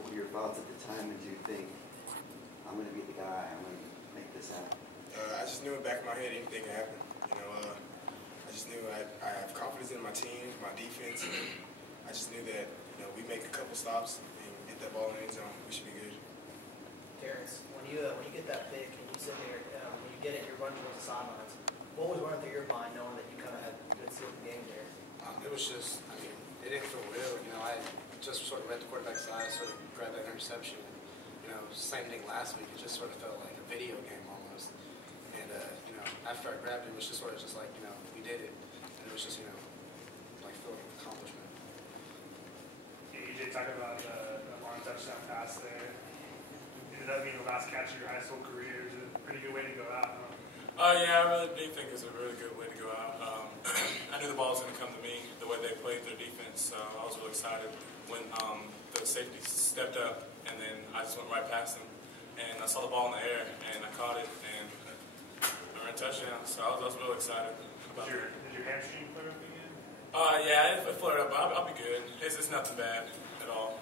what were your thoughts at the time? Did you think, I'm going to be the guy, I'm going to make this happen? I just knew in the back of my head anything could happen. You know, I just knew I have confidence in my team, my defense. And I just knew that, you know, we make a couple stops and get that ball in the end zone, we should be good. Terrence, when you get that pick and you sit there, when you get it, you're running towards the sidelines. What was running through your mind knowing that you kind of had a good seal of the game there? It was just, I mean, it didn't feel real. You know, I just sort of read the quarterback's eyes, sort of grabbed that interception. And, you know, same thing last week. It just sort of felt like a video game almost. And, you know, after I grabbed it, it was just sort of just like, you know, we did it. And it was just, you know, like feeling of accomplishment. Yeah, you did talk about the long touchdown pass there. Ended up being the last catch of your high school career. It was a pretty good way to go out, huh? Yeah, I really do think it's a really good way to go out. I knew the ball was going to come to me, the way they played their defense. So I was really excited when the safety stepped up, and then I just went right past him. And I saw the ball in the air, and I caught it, and I ran a touchdown. So I was really excited about it. Did your hamstring flare up again? Yeah, it flared up, but I'll be good. It's nothing bad at all.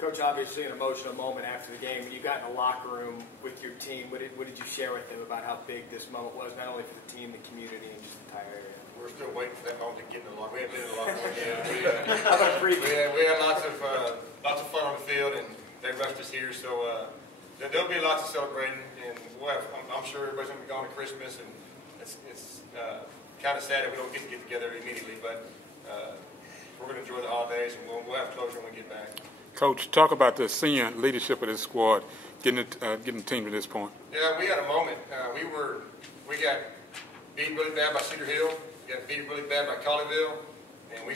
Coach, obviously an emotional moment after the game. When you got in the locker room with your team, what did you share with them about how big this moment was, not only for the team, the community, and just the entire area? We're still waiting for that moment to get in the locker room. We haven't been in the locker room yet. We had lots of fun on the field, and they rushed us here. So there'll be lots of celebrating, and I'm sure everybody's going to be gone at Christmas, and it's kind of sad that we don't get to get together immediately, but we're going to enjoy the holidays, and we'll have closure when we get back. Coach, talk about the senior leadership of this squad, getting the team to this point. Yeah, we had a moment. We got beat really bad by Cedar Hill. We got beat really bad by Colleyville, and we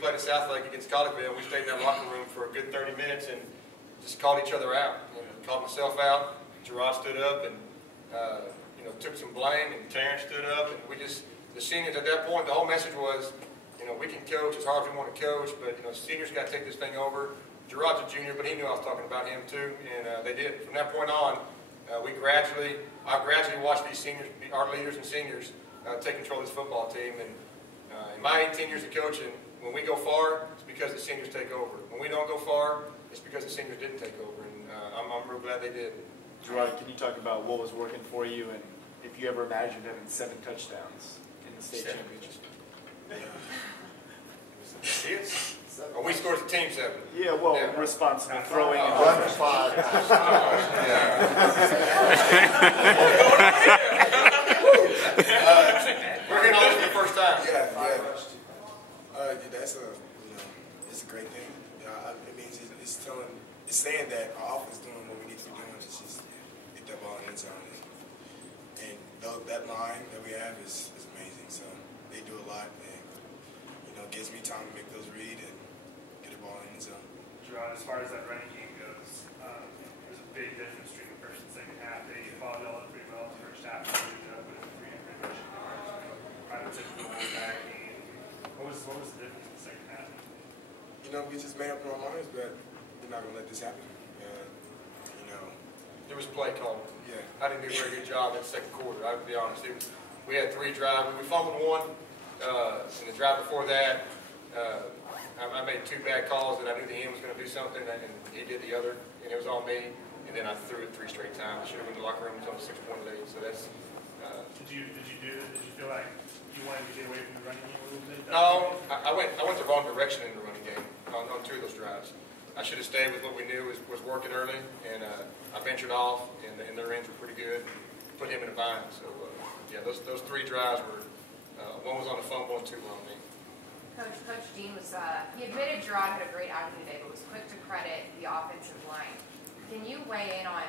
played at South Lake against Colleyville. We stayed in that locker room for a good 30 minutes and just called each other out. Called myself out. Gerard stood up and took some blame, and Terrence stood up, and the seniors at that point, the whole message was, we can coach as hard as we want to coach, but seniors got to take this thing over. Gerard's a junior, but he knew I was talking about him too, and they did. From that point on, I gradually watched these seniors, our leaders and seniors, take control of this football team. And in my 18 years of coaching, when we go far, it's because the seniors take over. When we don't go far, it's because the seniors didn't take over, and I'm real glad they did. Gerard, can you talk about what was working for you, and if you ever imagined having 7 touchdowns in the state championship? Oh, we scored as a team 7. Yeah, well, responsible throwing and running 5. We're hitting all this for the first time. Yeah. That's it's a great thing. It means it's saying that our offense is doing what we need to be doing. It's just get that ball in the end zone. And that line that we have is amazing. So they do a lot, and gives me time to make those read and get the ball in the zone. Gerard, as far as that running game goes, there's a big difference between the first and second half. They followed all pretty well in the first half. They ended up with a 300 rushing yards. Private typical back game. What was the difference in the second half? We just made up in our minds that we're not going to let this happen. It was play call. Yeah. I didn't do a very good job in the second quarter, I'll be honest. We had 3 drives. We fumbled one. In the drive before that, I made 2 bad calls that I knew the end was going to do something, and he did the other, and it was on me. And then I threw it 3 straight times. I should have went to the locker room until 6-point lead. So that's. Did you feel like you wanted to get away from the running game a little bit? No, I went the wrong direction in the running game on 2 of those drives. I should have stayed with what we knew was working early, and I ventured off, and their ends were pretty good. Put him in a bind. So yeah, those 3 drives were. One was on the fumble and 2 were on me. Coach Dean he admitted Gerard had a great outing today, but was quick to credit the offensive line. Can you weigh in on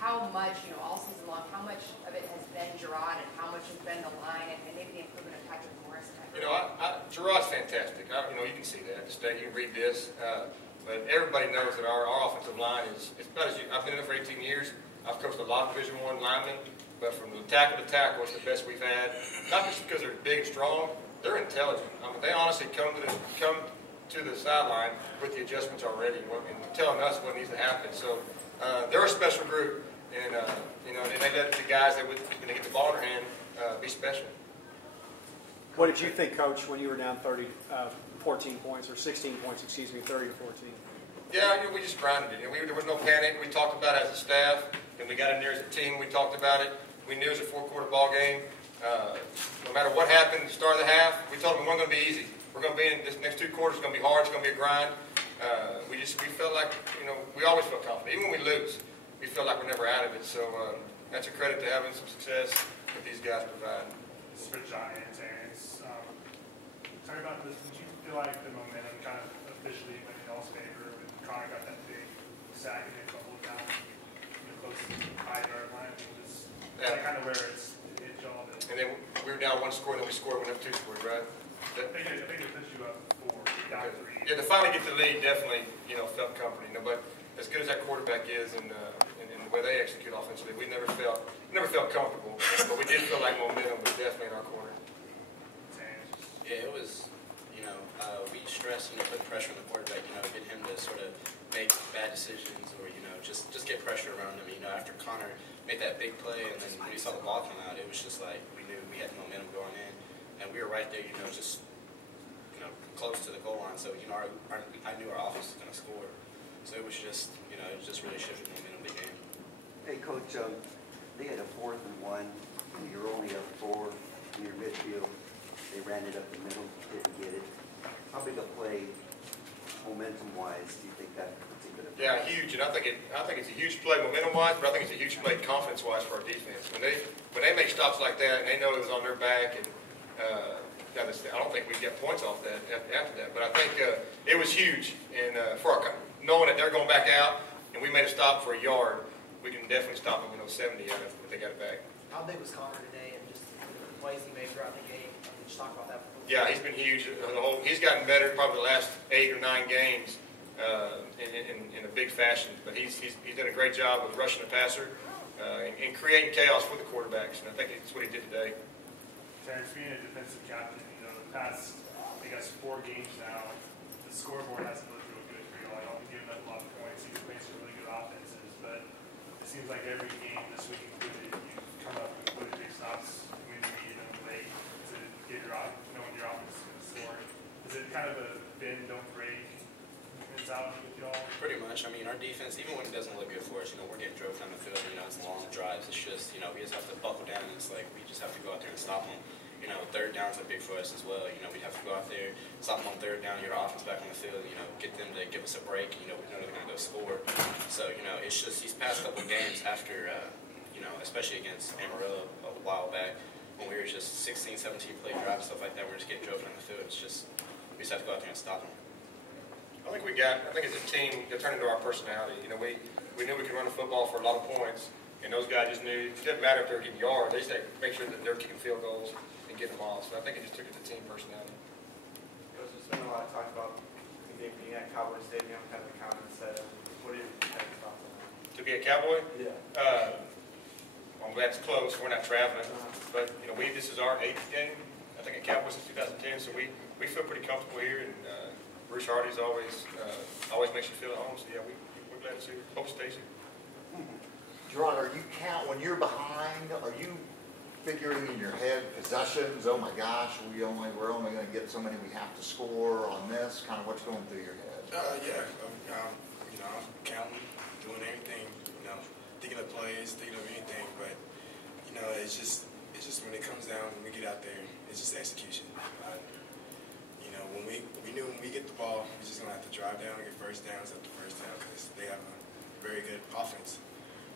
how much, all season long, how much of it has been Gerard and how much has been the line and maybe the improvement of Patrick Morris? Gerard's fantastic. You can see that. You can read this. But everybody knows that our offensive line is about as I've been in it for 18 years. I've coached a lot of Division I linemen. But from the tackle to tackle, it's the best we've had. Not just because they're big and strong, they're intelligent. They honestly come to the sideline with the adjustments already and telling us what needs to happen. So they're a special group, and they let the guys that when they get the ball in their hand be special. What did you think, Coach, when you were down 14 points, or 16 points, 30 to 14? Yeah, we just grinded it. There was no panic. We talked about it as a staff, and we got in there as a team. We talked about it. We knew it was a four-quarter ball game. No matter what happened at the start of the half, we told them it wasn't going to be easy. We're going to be in this next 2 quarters. It's going to be hard. It's going to be a grind. We felt like, we always felt confident. Even when we lose, we feel like we're never out of it. So that's a credit to having some success that these guys provide. This is for Johnny and Terrence. Talk about this. Did you feel like the momentum kind of officially went in y'all's favor when Connor got that big sack and then fumbled down close to the 5-yard line? Is that kind of where it y'all? And then we were down 1 score, and then we scored, went up 2 scores, right? I think it pushed you up 4, down 3. Yeah, to finally get the lead definitely, felt comforting. But as good as that quarterback is and the way they execute offensively, we never felt comfortable. But we did feel like momentum was definitely in our corner. Yeah, it was, we stressed, putting pressure on the quarterback, get him to sort of make bad decisions or, just get pressure around him. After Connor made that big play and then when we saw the ball come out, it was just like we knew we had the momentum going in. And we were right there, just, close to the goal line. So, I knew our offense was going to score. So it was just, it really shifted the momentum of the game. Hey, Coach, they had a 4th and 1, and you're only up 4 in your midfield. They ran it up the middle, didn't get it. How big a play, momentum-wise, do you think that particular play? Yeah, huge, and I think it's a huge play momentum-wise, but I think it's a huge play confidence-wise for our defense. When they make stops like that, and they know it was on their back, and I don't think we get points off that after that. But I think it was huge, and for our knowing that they're going back out, and we made a stop for a yard, we can definitely stop them 70 if they got it back. How big was Connor today, and just the plays he made throughout the game? Just talk about that. Yeah, he's been huge. He's gotten better probably the last 8 or 9 games in a big fashion. But he's done a great job of rushing the passer and creating chaos for the quarterbacks. And I think that's what he did today. Terrence, being a defensive captain, the past, 4 games now, the scoreboard hasn't looked real good for you all. I don't give up a lot of points. You've played some really good offenses, but it seems like every game this week included, you come up with big stops when you need them late to get knowing your offense is going to score. Is it kind of a bend, don't break mentality with y'all? Pretty much. Our defense, even when it doesn't look good for us, we're getting drove down the field. It's long drives. It's just, we just have to buckle down. And it's like we just have to go out there and stop them. 3rd downs are big for us as well. We have to go out there, stop them on 3rd down, get our offense back on the field. Get them to give us a break. We know they're going to go score. So it's just these past couple of games after, especially against Amarillo a while back, when we were just 16, 17 play drives, stuff like that, we're just getting drove down the field. It's just we just have to go out there and stop them. I think as a team, it turned into our personality. We knew we could run the football for a lot of points, and those guys just knew it didn't matter if they were getting yards. They just had to make sure that they're kicking field goals and getting them off. So I think it just took it to team personality. There's been a lot of talk about the game being at Cowboy Stadium, kind of the comments that. What are your thoughts on that? To be a Cowboy? Yeah. Well, that's close. We're not traveling, but this is our 8th game. I think at Cowboys since 2010, so we feel pretty comfortable here, and Bruce Hardy's always makes you feel at home. So yeah, we're glad to see you. Hope it stays here. Gerard, when you're behind, are you figuring in your head possessions? Oh my gosh, we're only going to get so many. We have to score on this. Kind of what's going through your head? Yeah, I'm counting, doing everything. Thinking of plays, thinking of anything. But it's just when it comes down, when we get out there, it's just execution. When we knew when we get the ball, we're just gonna have to drive down and get first downs after first down because they have a very good offense.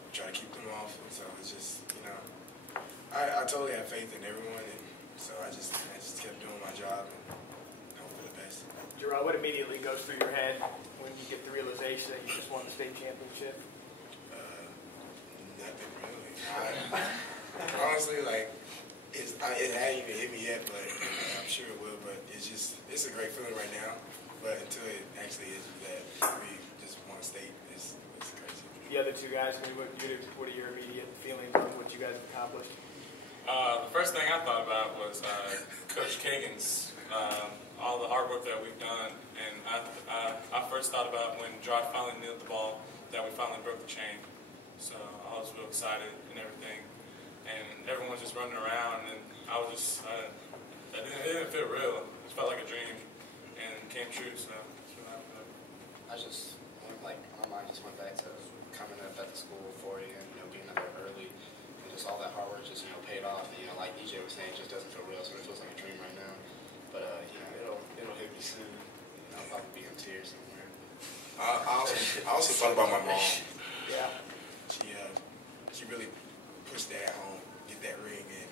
We try to keep them off, and so it's just I totally have faith in everyone, and so I just kept doing my job and hope for the best. Gerard, what immediately goes through your head when you get the realization that you just won the state championship? Nothing really. Honestly, it hadn't even hit me yet, but I'm sure it will. But it's a great feeling right now. But until it actually is that we just won state, it's crazy. The other 2 guys, what are your immediate feelings on what you guys have accomplished? The first thing I thought about was Coach Kagan's, all the hard work that we've done. And I first thought about when Josh finally kneeled the ball, that we finally broke the chain. So I was real excited and everything. And everyone was just running around, and I was just, it didn't feel real. It felt like a dream, and it came true, so that's what happened. I just like my mind just went back to coming up at the school 4 a.m., being up there early, and just all that hard work just, paid off. Like EJ was saying, it just doesn't feel real, so it feels like a dream right now. But, it'll hit me soon. I'll probably be in tears somewhere. I also thought about my mom. Yeah. She really pushed that home, get that ring, and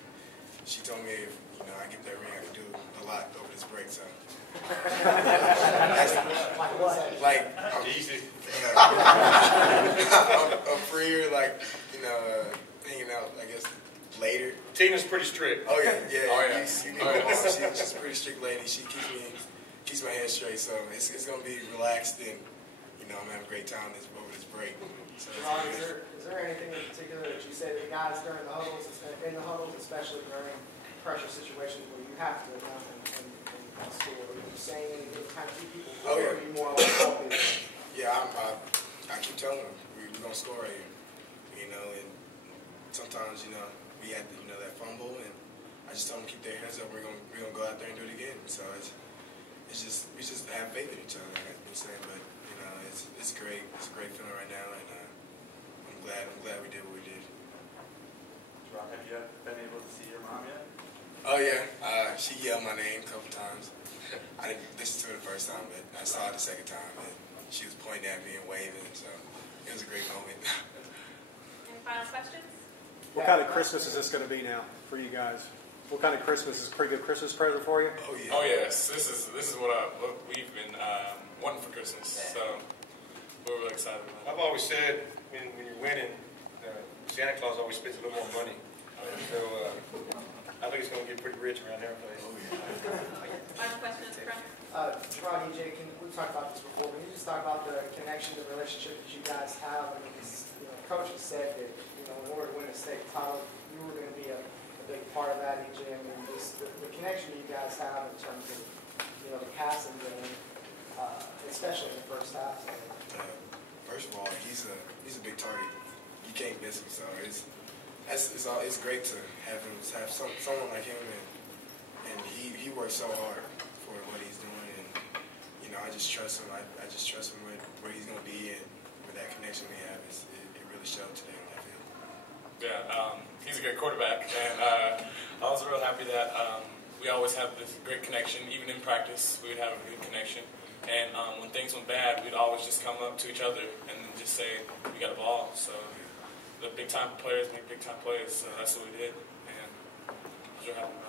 she told me if I get that ring, I can do a lot over this break. So, like I'm easy. I'm freer, like hanging out. I guess later. Tina's pretty strict. Oh yeah. Oh, yeah. You can go on. She's a pretty strict lady. She keeps my head straight. So it's gonna be relaxed and I'm having a great time over this break. So Ron, is there anything in particular that you say to the guys during the huddles, especially during pressure situations where you have to run and score? Are you saying anything to kind of keep people cool, or are you more like helping? Yeah, I keep telling them we're gonna score right here. And sometimes we had that fumble, and I just tell them to keep their heads up. We're gonna go out there and do it again. So we just have faith in each other. Like I've been saying, but it's great. It's a great feeling right now, and I'm glad we did what we did. Ron, have you been able to see your mom yet? Oh yeah, she yelled my name a couple times. I didn't listen to it the first time, but I saw it the second time, and she was pointing at me and waving. So it was a great moment. Any final questions? What kind of Christmas is this going to be now for you guys? What kind of Christmas is a pretty good Christmas present for you? Oh yeah. Oh yes, this is what we've been wanting for Christmas. So we're really excited about it. I've always said when you're winning, Santa Claus always spends a little more money. So I think it's going to get pretty rich around there. Final question at the front. Ron, EJ, we've talked about this before. Can you just talk about the connection, the relationship that you guys have? I mean, Coach has said that in order to win a state title, you were going to be a big part of that, EJ. I mean, the connection you guys have in terms of the passing game, especially in the first half. First of all, he's a big target. You can't miss him. So it's great to have someone like him, and he works so hard for what he's doing, and I just trust him. I just trust him with where he's going to be, and with that connection we have, it really showed today on that field. Yeah, he's a great quarterback, and I was real happy that we always have this great connection. Even in practice, we would have a good connection. And when things went bad, we'd always just come up to each other and just say, we got a ball. So the big-time players make big-time plays, so that's what we did. And I was real happy about it.